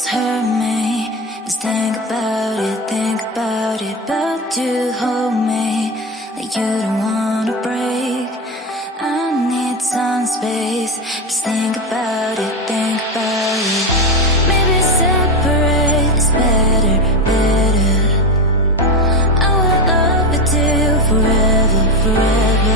just hurt me. Just think about it, but you hold me like you don't wanna break. I need some space. Just think about it, think about it. Maybe separate is better, better. I will love you till forever, forever.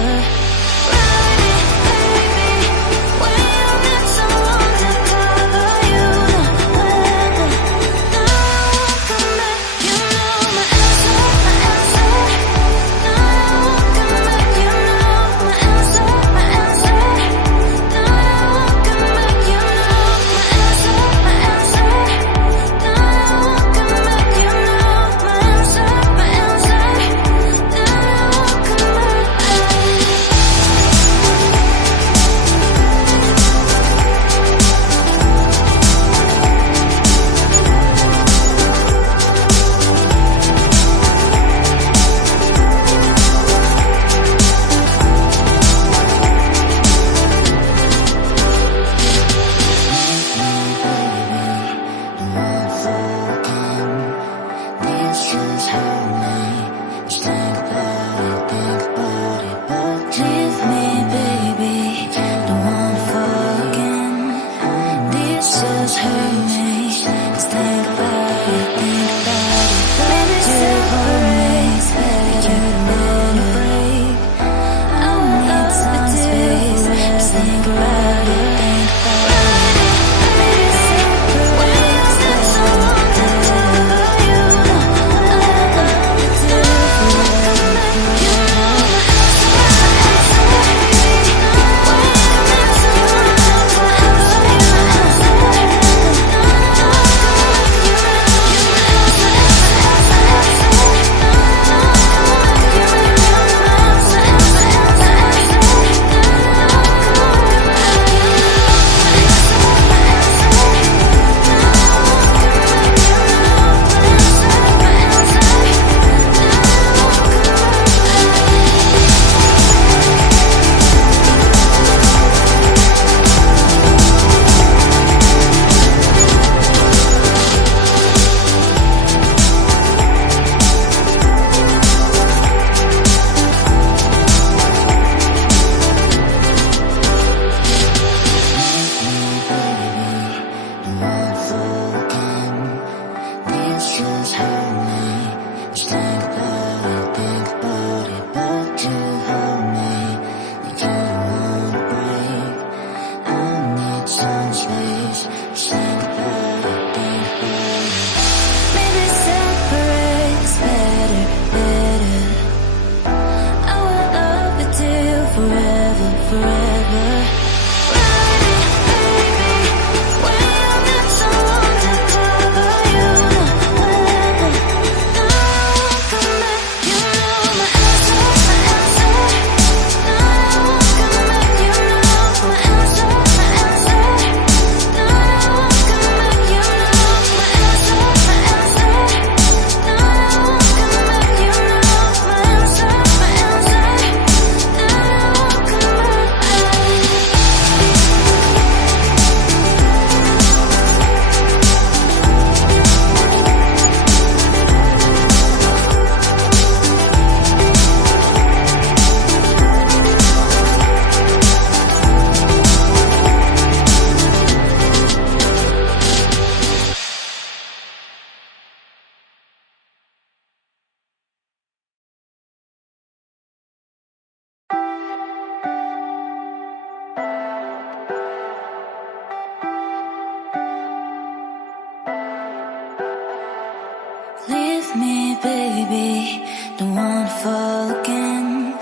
Leave me, baby, don't wanna fall again.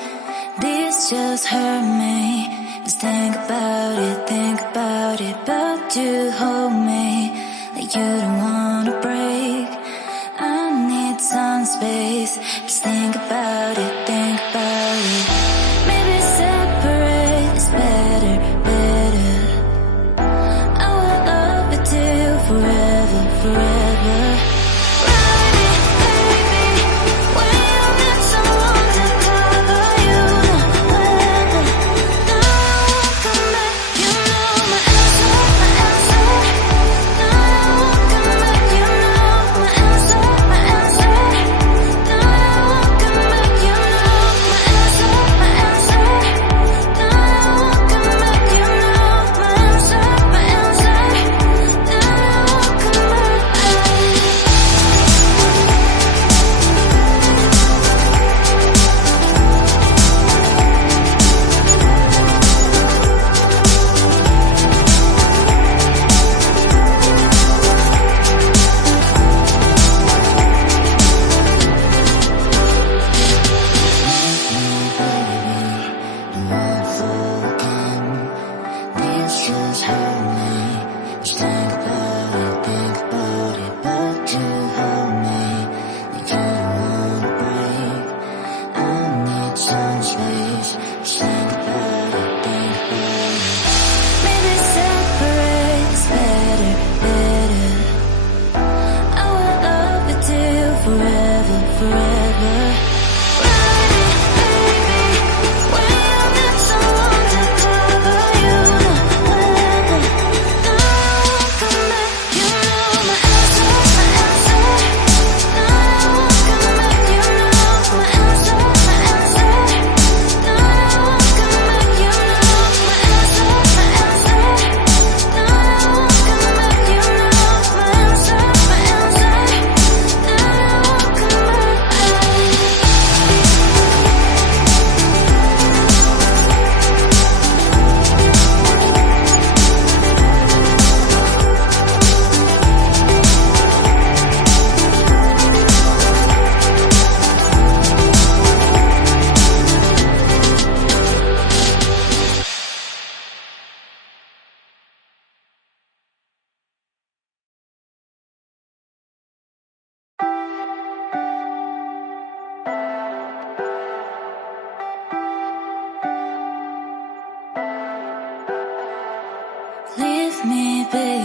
This just hurt me. Just think about it, but you hold me like you don't wanna break. I need some space. Just think about it, think about it. Maybe separate is better, better. I will love you till forever, forever. Come back, you know my answer, my answer. Now come back.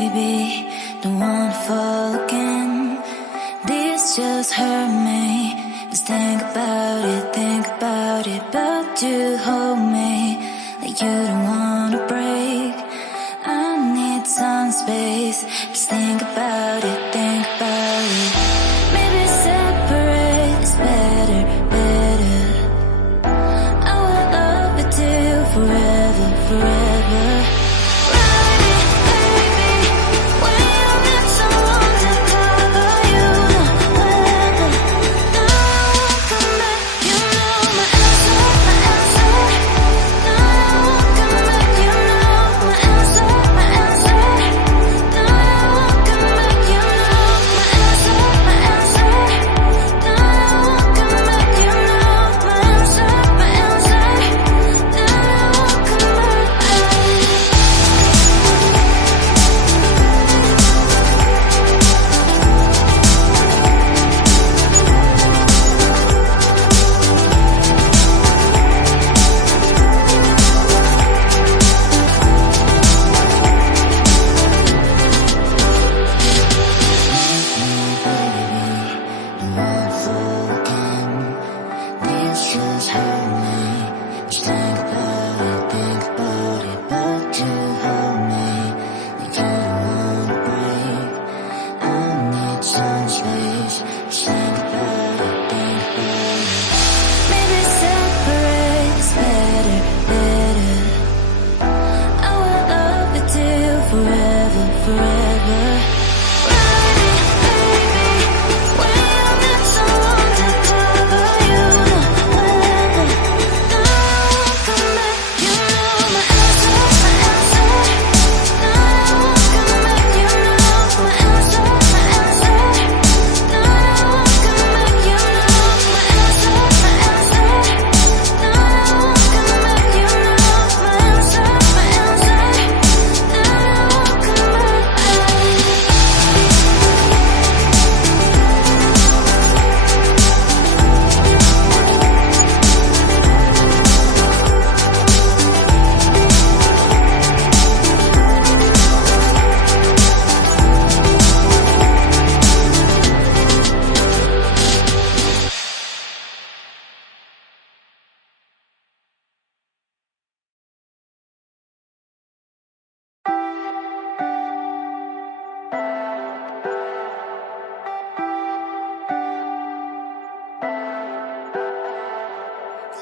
baby, don't wanna fall again. This just hurt me. Just think about it, but you hold me like you don't wanna break. I need some space. Just think about it, think about it. Maybe separate is better, better. I will love you till forever, forever.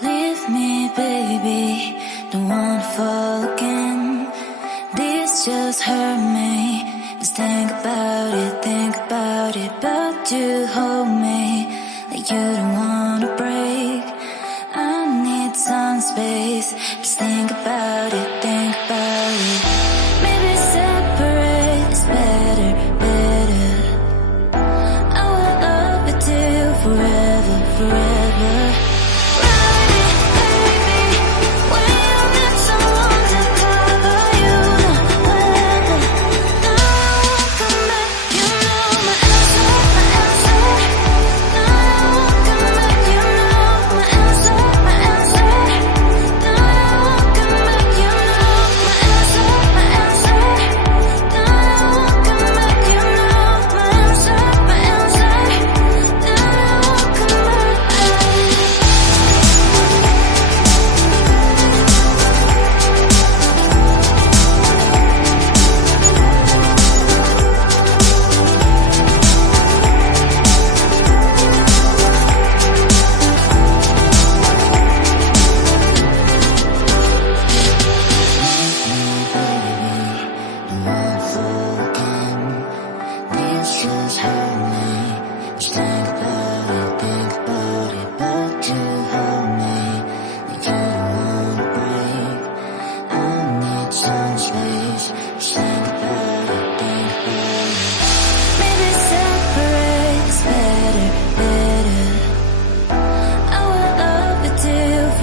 Leave me, baby, don't wanna fall again. This just hurt me. Just think about it, but you hold me like you don't wanna break. I need some space. Just think about it, think about it. Maybe separate is better, better. I will love you till forever, forever.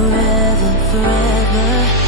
Forever, forever.